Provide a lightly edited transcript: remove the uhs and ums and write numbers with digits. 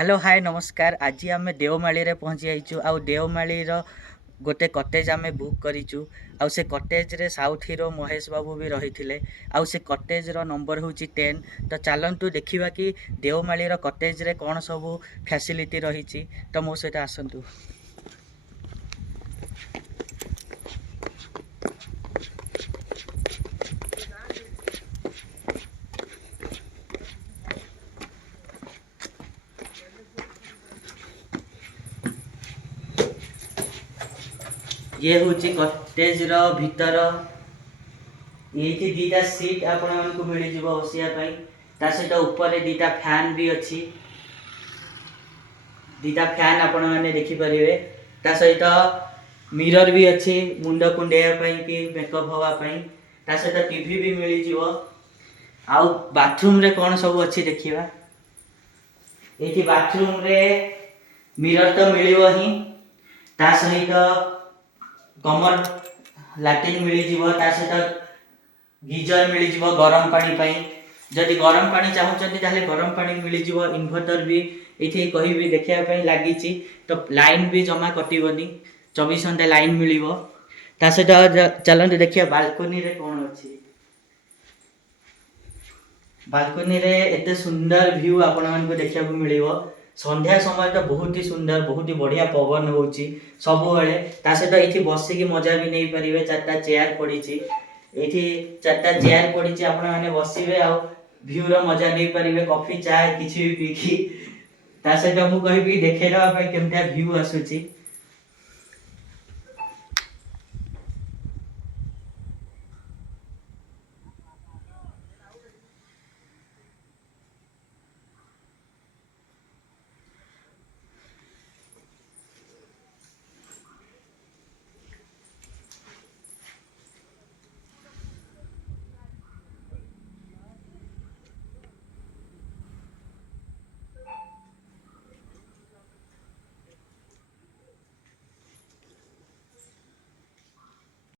Hello hi नमस्कार। आज आम देवमाली रे पहुँची जाइचु। आउ देवमाली गोटे कटेज आम बुक करिचु। आउ से कटेज रे साउथ हीरो महेश बाबू भी रही थिले। आउ से कटेज रो नंबर होची 10। तो चलंतु देखिबा कि देवमाली रो कटेज रे कोन सब फैसिलिटी रही। तो मो सहित आसंतु। ये हूँ कटेज रो भीतर। ये दीटा सीट आपण मानक मिल जिवो बसिया पई। ता सहित ऊपर दीटा फैन भी अच्छी। दीटा फैन आपण माने देखि परिवे। ता सहित मिरर भी अच्छी मुंड कुंडेया पई कि मेकअप हवा पई। ता सहित टीवी भी मिल जिवो। आउ बाथरूम रे कोन सब अच्छी देखिबा। एठी बाथरूम रे मिरर तो मिलिवो ही। ता सहित कमर लैट्रिन मिल जिवो। ता सहित गीजर मिल जिवो गरम पानी पई। जदि गरम पानी चाहूचंती ताले गरम पानी मिल जिवो। इन्वर्टर भी एठी कहिबी देखिया पई लागिची। तो लाइन भी जमा कटिवनी। 24 घंटा लाइन मिलिवो। ता सहित चलंतु देखिया बालकनी रे कोन अछि। बालकनी रे एते सुंदर व्यू आपण मानकु देखिया को मिलिवो। संध्या समय तो बहुत ही सुंदर बहुत ही बढ़िया पवन होची सब बेले। ता सहित एठी बसी की मजा भी नै परिवे। चारटा चेयर पड़ीची। एठी चारटा चेयर पड़ीची आपण माने बसिबे आ व्यू रो मजा नै परिवे। कॉफी चाय किछि भी पीकी ता सहित मु कहबी देखेरा पई केमता व्यू आसुची।